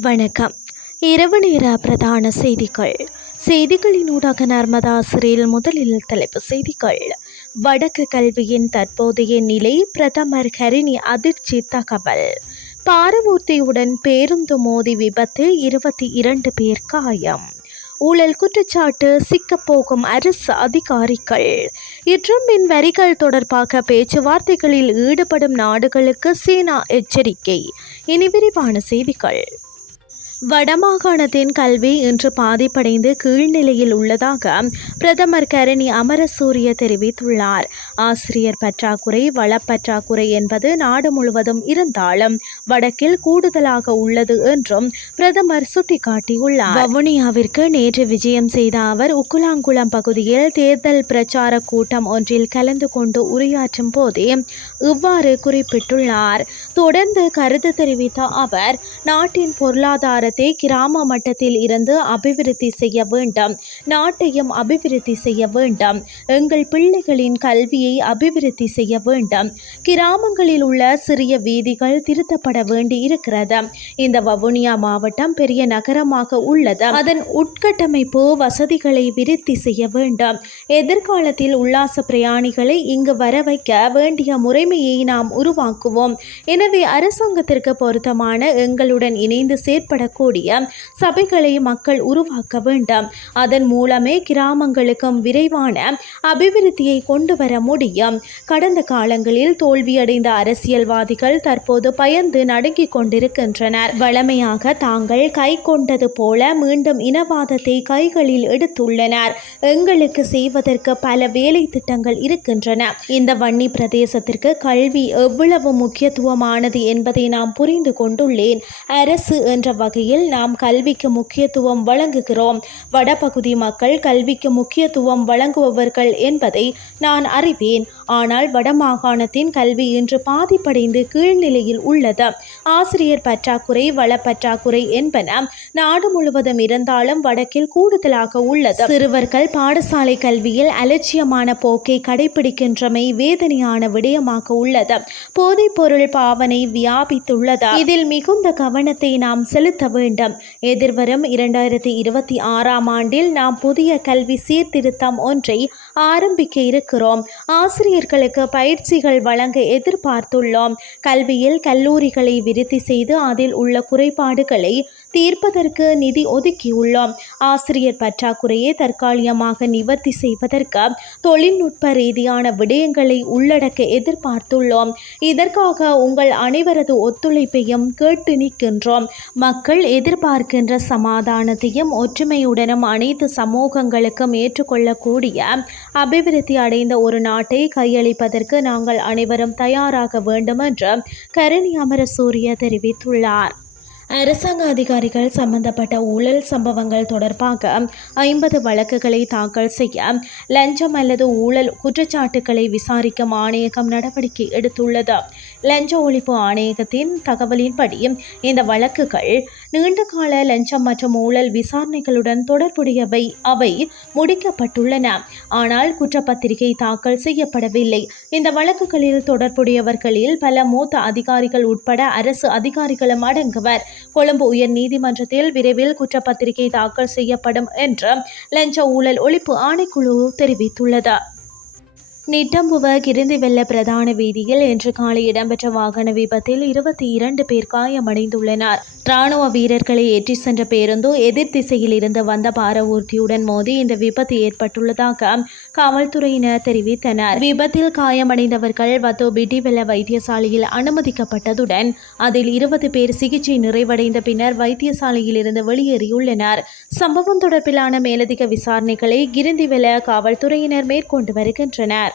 வணக்கம். இரவு நேர பிரதான செய்திகள். செய்திகளினூடாக நர்மதா ஆசிரியர் முதலில் தலைப்பு செய்திகள். வடக்கு கல்வியின் தற்போதைய நிலை பிரதமர் ஹரிணி அதிர்ச்சி தகவல். பாரமூர்த்தியுடன் பேருந்து மோதி விபத்து இருபத்தி இரண்டு பேர் காயம். ஊழல் குற்றச்சாட்டு சிக்கப்போகும் அரசு அதிகாரிகள். இட்ரம்பின் வரிகள் தொடர்பாக பேச்சுவார்த்தைகளில் ஈடுபடும் நாடுகளுக்கு சீனா எச்சரிக்கை. இனி விரிவான செய்திகள். வடமாகாணத்தின் கல்வி இன்று பாதிப்படைந்து கீழ்நிலையில் உள்ளதாக பிரதமர் கரணி அமரசூரிய தெரிவித்துள்ளார். ஆசிரியர் பற்றாக்குறை வளப்பற்றாக்குறை என்பது நாடு முழுவதும் இருந்தாலும் வடக்கில் கூடுதலாக உள்ளது என்றும் பிரதமர் சுட்டிக்காட்டியுள்ளார். வவுனியாவிற்கு நேற்று விஜயம் செய்த அவர் உக்குலாங்குளம் பகுதியில் தேர்தல் பிரச்சார கூட்டம் ஒன்றில் கலந்து கொண்டு உரையாற்றும் போதே இவ்வாறு குறிப்பிட்டுள்ளார். தொடர்ந்து கருத்து தெரிவித்த அவர் நாட்டின் பொருளாதாரத்தை கிராம மட்டத்தில் இருந்து அபிவிருத்தி செய்ய வேண்டும் நாட்டையும் அபிவிருத்தி செய்ய வேண்டும். எங்கள் பிள்ளைகளின் கல்வியை அபிவிருத்தி செய்ய வேண்டும். கிராமங்களில் உள்ள சிறிய வீதிகள் திருத்தப்பட வேண்டி இருக்கிறது இந்த வவுனியா மாவட்டம் பெரிய நகரமாக உள்ளது. அதன் உட்கட்டமைப்பு வசதிகளை விருத்தி செய்ய வேண்டும். எதிர்காலத்தில் உல்லாச பிரயாணிகளை இங்கு வர வைக்க வேண்டிய முறைமையை நாம் உருவாக்குவோம். எனவே அரசாங்கத்திற்கு பொருத்தமான எங்களுடன் இணைந்து செயற்படக்கூடிய சபைகளை மக்கள் உருவாக்க வேண்டும். அதன் மூலமே கிராமங்களுக்கும் விரைவான அபிவிருத்தியை கொண்டு வர முடியும். கடந்த காலங்களில் தோல்வியடைந்த அரசியல்வாதிகள் தற்போது பயந்து நடுங்கிக் கொண்டிருக்கின்றனர். வளமையாக தாங்கள் கை கொண்டது போல மீண்டும் இனவாதத்தை கைகளில் எடுத்துள்ளனர். எங்களுக்கு செய்வதற்கு பல வேலை திட்டங்கள் இருக்கின்றன. இந்த வன்னி பிரதேசத்திற்கு கல்வி எவ்வளவு முக்கியத்துவமானது என்பதை நாம் புரிந்து கொண்டுள்ளேன். அரசு என்ற வகையில் நாம் கல்விக்கு முக்கியத்துவம் வழங்குகிறோம். வடபகுதி மக்கள் கல்விக்கு முக்கியத்துவம் வழங்குபவர்கள் என்பதை நான் அறிவேன். ஆனால் வடமாகாணத்தின் கல்வி இன்று பாதிப்படைந்து கீழ்நிலையில் உள்ளது. ஆசிரியர் பற்றாக்குறை வளப்பற்றாக்குறை என்பன நாடு முழுவதும் இருந்தாலும் வடக்கில் கூடுதலாக உள்ளது. சிறுவர்கள் பாடசாலை கல்வியில் அலட்சியமான போக்கை கடைபிடிக்கின்றமை வேதனையான விடயமாக உள்ளது. போதைப் பொருள் பாவனை வியாபித்துள்ளது. இதில் மிகுந்த கவனத்தை நாம் செலுத்த வேண்டும். எதிர்வரும் இரண்டாயிரத்தி இருபத்தி ஆறாம் ஆண்டில் நாம் புதிய கல்வி சீர்திருத்தம் ஒன்றை ஆரம்பிக்க இருக்கிறோம். ஆசிரியர்களுக்கு பயிற்சிகள் வழங்க எதிர்பார்த்துள்ளோம். கல்வியில் கல்லூரிகளை விருத்தி செய்து அதில் உள்ள குறைபாடுகளை தீர்ப்பதற்கு நிதி ஒதுக்கியுள்ளோம். ஆசிரியர் பற்றாக்குறையை தற்காலிகமாக நிவர்த்தி செய்வதற்கு தொழில்நுட்ப ரீதியான விடயங்களை உள்ளடக்க எதிர்பார்த்துள்ளோம். இதற்காக உங்கள் அனைவரது ஒத்துழைப்பையும் கேட்டு நிற்கின்றோம். மக்கள் எதிர்பார்க்கின்ற சமாதானத்தையும் ஒற்றுமையுடனும் அனைத்து சமூகங்களுக்கும் ஏற்றுக்கொள்ளக்கூடிய அபிவிருத்தி அடைந்த ஒரு நாட்டை கையளிப்பதற்கு நாங்கள் அனைவரும் தயாராக வேண்டும் என்று கரணி அமரசூரிய தெரிவித்துள்ளார். அரசாங்க அதிகாரிகள் சம்பந்தப்பட்ட ஊழல் சம்பவங்கள் தொடர்பாக ஐம்பது வழக்குகளை தாக்கல் செய்ய லஞ்சம் அல்லது ஊழல் குற்றச்சாட்டுக்களை விசாரிக்கும் ஆணையகம் நடவடிக்கை எடுத்துள்ளது. லஞ்ச ஒழிப்பு ஆணையகத்தின் தகவலின்படி இந்த வழக்குகள் நீண்டகால லஞ்சம் மற்றும் ஊழல் விசாரணைகளுடன் தொடர்புடையவை. அவை முடிக்கப்பட்டுள்ளன. ஆனால் குற்றப்பத்திரிகை தாக்கல் செய்யப்படவில்லை. இந்த வழக்குகளில் தொடர்புடையவர்களில் பல மூத்த அதிகாரிகள் உட்பட அரசு அதிகாரிகளும் அடங்குவர். கொழும்பு உயர் நீதிமன்றத்தில் விரைவில் குற்றப்பத்திரிகை தாக்கல் செய்யப்படும் என்று லஞ்ச ஊழல் ஒழிப்பு ஆணைக்குழு தெரிவித்துள்ளது. நிட்டம்புவ கிருந்திவெல்ல பிரதான வீதியில் இன்று காலை இடம்பெற்ற வாகன விபத்தில் இருபத்தி இரண்டு பேர் காயமடைந்துள்ளனர். ராணுவ வீரர்களை ஏற்றி சென்ற பேருந்து எதிர் திசையில் இருந்து வந்த பாரவூர்தியுடன் மோதி இந்த விபத்து ஏற்பட்டுள்ளதாக காவல்துறையினர் தெரிவித்தனர். விபத்தில் காயமடைந்தவர்கள் வத்தோ பிட்டிவெல்ல வைத்தியசாலையில் அனுமதிக்கப்பட்டதுடன் அதில் இருபது பேர் சிகிச்சை நிறைவடைந்த பின்னர் வைத்தியசாலையில் இருந்து வெளியேறியுள்ளனர். சம்பவம் தொடர்பிலான மேலதிக விசாரணைகளை கிருந்திவெல காவல்துறையினர் மேற்கொண்டு வருகின்றனர்.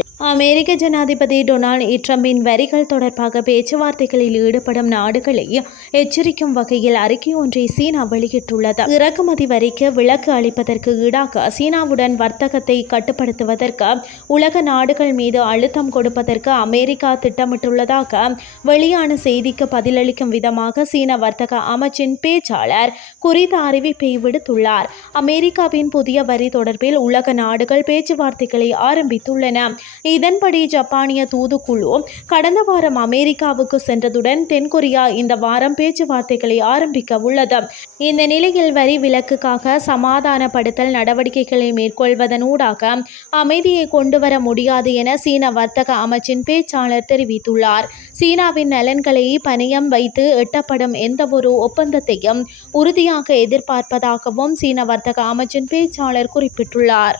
அமெரிக்க ஜனாதிபதி டொனால்ட் ட்ரம்பின் வரிகள் தொடர்பாக பேச்சுவார்த்தைகளில் ஈடுபடும் நாடுகளை எச்சரிக்கும் வகையில் அறிக்கை ஒன்றை சீனா வெளியிட்டுள்ளது. இறக்குமதி வரிக்கு விலக்கு அளிப்பதற்கு ஈடாக சீனாவுடன் வர்த்தகத்தை கட்டுப்படுத்துவதற்கு உலக நாடுகள் மீது அழுத்தம் கொடுப்பதற்கு அமெரிக்கா திட்டமிட்டுள்ளதாக வெளியான செய்திக்கு பதிலளிக்கும் விதமாக சீன வர்த்தக அமைச்சின் பேச்சாளர் குறித்த அறிவிப்பை விடுத்துள்ளார். அமெரிக்காவின் புதிய வரி தொடர்பில் உலக நாடுகள் பேச்சுவார்த்தைகளை ஆரம்பித்துள்ளன. இதன்படி ஜப்பானிய தூதுக்குழு கடந்த வாரம் அமெரிக்காவுக்கு சென்றதுடன் தென்கொரியா இந்த வாரம் பேச்சுவார்த்தைகளை ஆரம்பிக்க உள்ளது. இந்த நிலையில் வரி விலக்குக்காக சமாதானப்படுத்தல் நடவடிக்கைகளை மேற்கொள்வதனூடாக அமைதியை கொண்டுவர முடியாது என சீன வர்த்தக அமைச்சின் பேச்சாளர் தெரிவித்துள்ளார். சீனாவின் நலன்களை பணியம் வைத்து எட்டப்படும் எந்தவொரு ஒப்பந்தத்தையும் உறுதியாக எதிர்பார்ப்பதாகவும் சீன வர்த்தக அமைச்சின் பேச்சாளர் குறிப்பிட்டுள்ளார்.